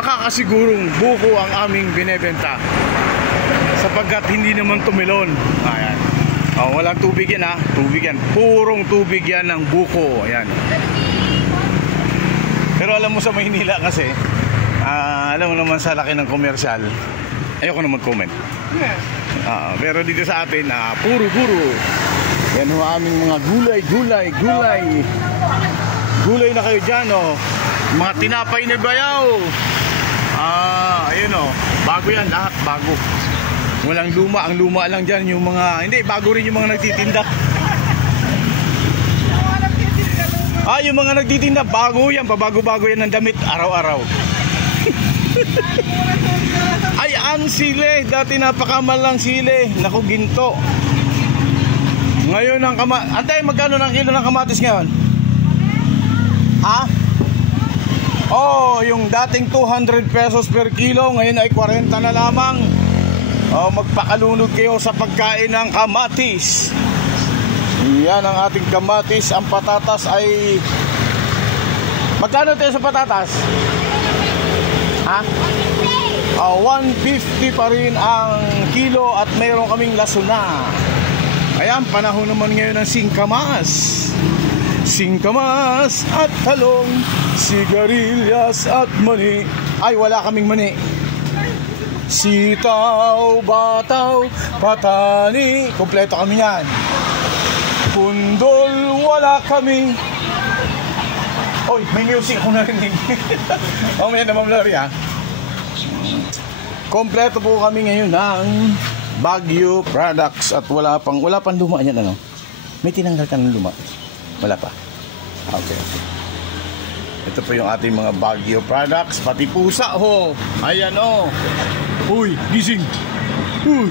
makakasigurong buko ang aming binebenta sapagkat hindi naman tumilon. Ayan. Walang tubig yan ha. Tubig yan. Purong tubig yan ng buko. Ayan. Pero alam mo sa Maynila kasi, alam mo naman sa laki ng komersyal, ayoko na mag-comment. Pero dito sa atin, puro. Yan ang aming mga gulay. Gulay na kayo dyan, oh. Mga tinapay na bayaw. Ayun, oh. Bago yan, lahat bago. Walang luma. Ang luma lang dyan yung mga, hindi, bago rin yung mga nagtitinda. Yung mga nagtitinda, bago yan. Pabago-bago yan ng damit, araw-araw. Ay, ang sile. Dati napakamahal lang sile. Naku, ginto. Ngayon ang Antay, magkano ng kilo ng kamatis ngayon? Yung dating 200 pesos per kilo, ngayon ay 40 na lamang. Magpakalunod kayo sa pagkain ng kamatis. Yan ang ating kamatis. Ang patatas ay magkano tayo sa patatas? 150 pa rin ang kilo at mayroon kaming lasuna. Ayan, panahon naman ngayon ng singkamas at talong, sigarilyas at mani. Ay, wala kaming mani. Sitaw, bataw, patani, kompleto kami yan. Pundol, wala kami. Oy, may music ako narinig. May naman Larry ha. Kompleto po kami ngayon ng Baguio products at wala pang luma yan, ano? May tinanggal ka ng luma? Wala pa. Okay. Ito po yung ating mga Baguio products, pati pusa ho. Ayan oh. Uy, gising. Uy.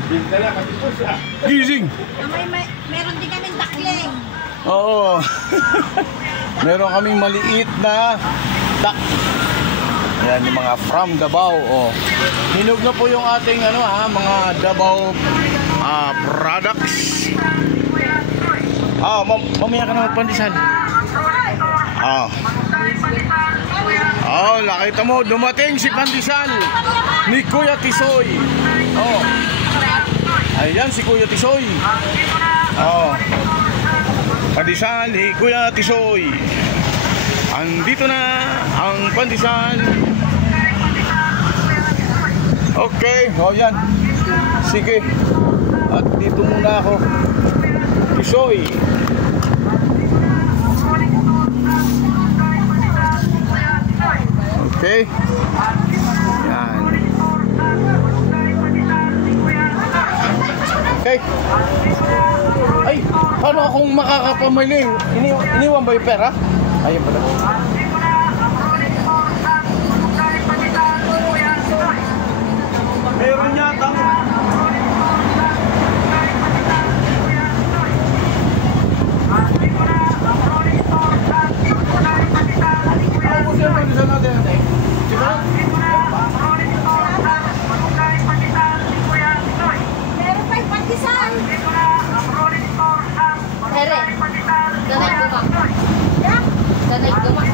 Gising. Meron din kaming dakling. Oo. Meron kaming maliit na dak. Ayan yung mga from Davao. Hinog na po yung ating mga Davao products. Mamaya ka na magpandesal. Nakita mo, dumating si pandesal ni Kuya Tisoy. Ayan si Kuya Tisoy. Pandesal ni Kuya Tisoy. Andito na ang pandesal. Okay, yan. Sige. At dito muna ako. Tisoy. Okay. Yan. Okay. Ay, paano akong makakapamili? Iniwan ba yung pera? Ayun pala. Meron yata. Meron pa yung pandesal. Danay guma.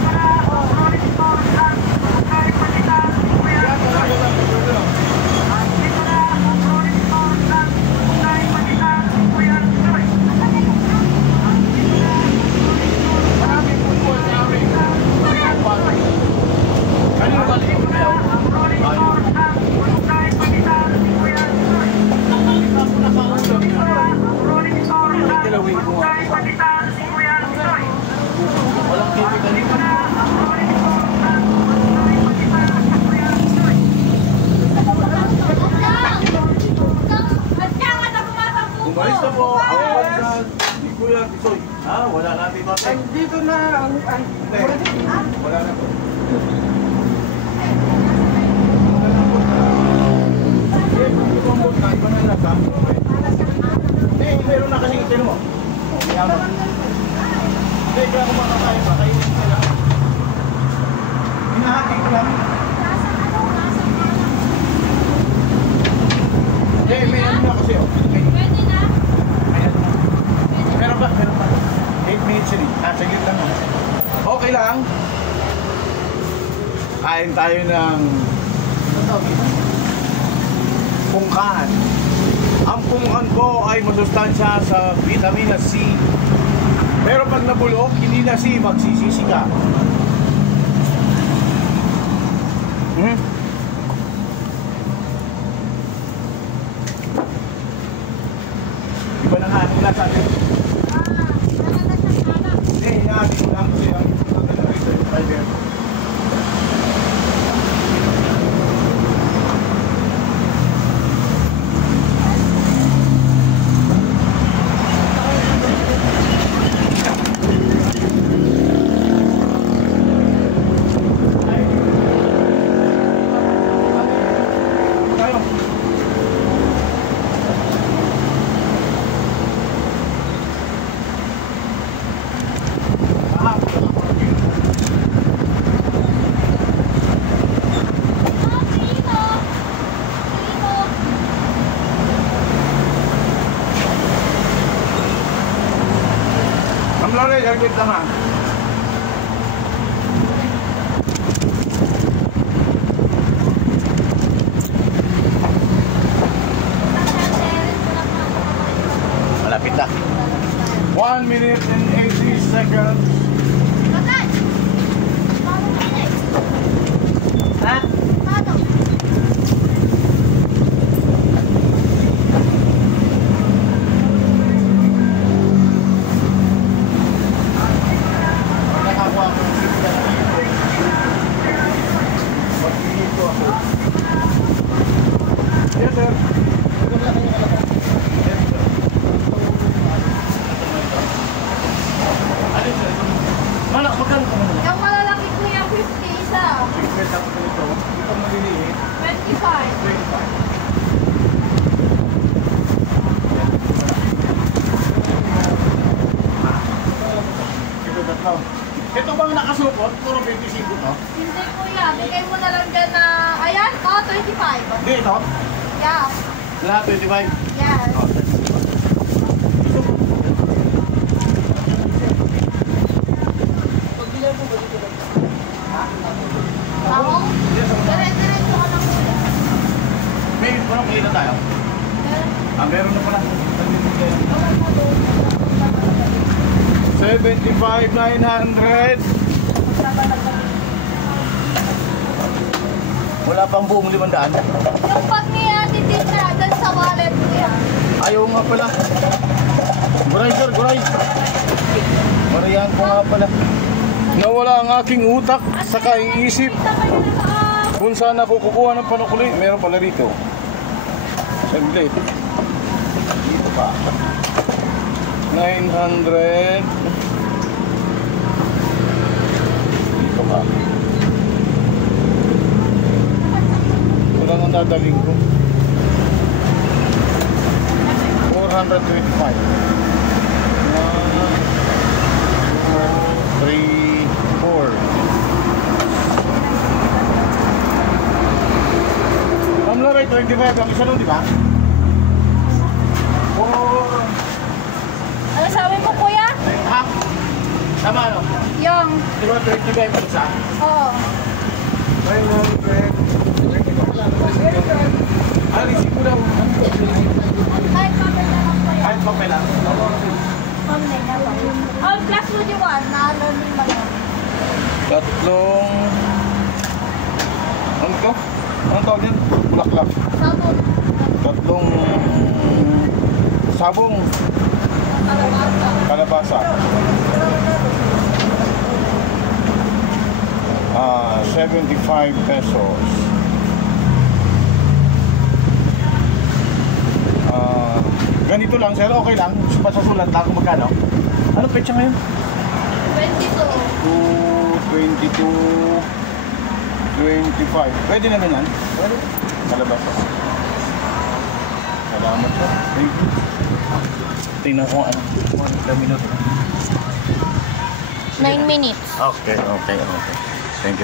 Umalis na po ang pandesal ni Kuya Tisoy. Wala natin natin. Dito na ang wala na po. Meron na kasi ito mo. Hindi, kaya kung makakain pa, kayo sila. Hinahati ko lang. Hindi, may ano na kasi. Pwede na. Meron ba? 8 minutes rin. Saglit lang. Okay lang. Kain tayo ng tawag ito? Pungkan. Ang pungkan po ay masustansya sa vitamina C. Pero pag nabulok, hindi na C, magsisisi ka. Iba na nga, ang lasa natin. Hindi, hinahabi ko lang kasi ang fiber. Lore, gagawin lang ha. Malapit na. 1 minute and 80 seconds. Ha? Yes, sir. Mana, magkano ka naman? Yung malalaki ko yung 50 isa. Wait, tapos ito. Ito maliliit. 25. 25. Ito tatlo. Ito bang nakasupot? Puro 25 to? Hindi kuya, bigay mo na lang dyan na, ayan, 25. Hindi ito? Yeah. Lahat 25? Yes. Oh, 25. Ito po. Ako? Yes, ako. Dire-diretso ka lang kuya. May parang kailan tayo? Meron na pala. 75,900. Wala pang buong 500. Yung pag ni Ate Tita, dun sa wallet kuya. Ayaw nga pala. Guray sir, guray. Marayan ko nga pala. Nawala ang aking utak sa kaiisip Kita kayo na sa kung saan ako kukuha ng panukuli. Meron pala rito. Saglit. Dito pa. 900. Dito pa. Ito lang ang dadaling ko. 425. 1, 2, 3, 4. Ma'am Lore, 25 ang isa nun, di ba? 4. Ano sabi mo kuya? Ha? Tama, no? Yung, Di ba 25 ang isa? oo. 900. Alisin ko daw. Kahit papel na lang kuya. Kahit papel lang. Online na lang. All plus mo di one, na-learning mo yun. Tatlong... Ano to? Anong tawag yan? Bulaklak. Sabon. Tatlong... Sabong Kalabasa. kalabasa. 75 pesos. Ganito lang, sir. Okay lang. Pasasulat lang kung magkano. Anong petsa ngayon? 22. 22, 25. Pwede naman yan. Pwede. Kalabasa. Salamat po. Thank you. Tingnan ko ano. 1 minute. 9 minutes. Okay. Thank you.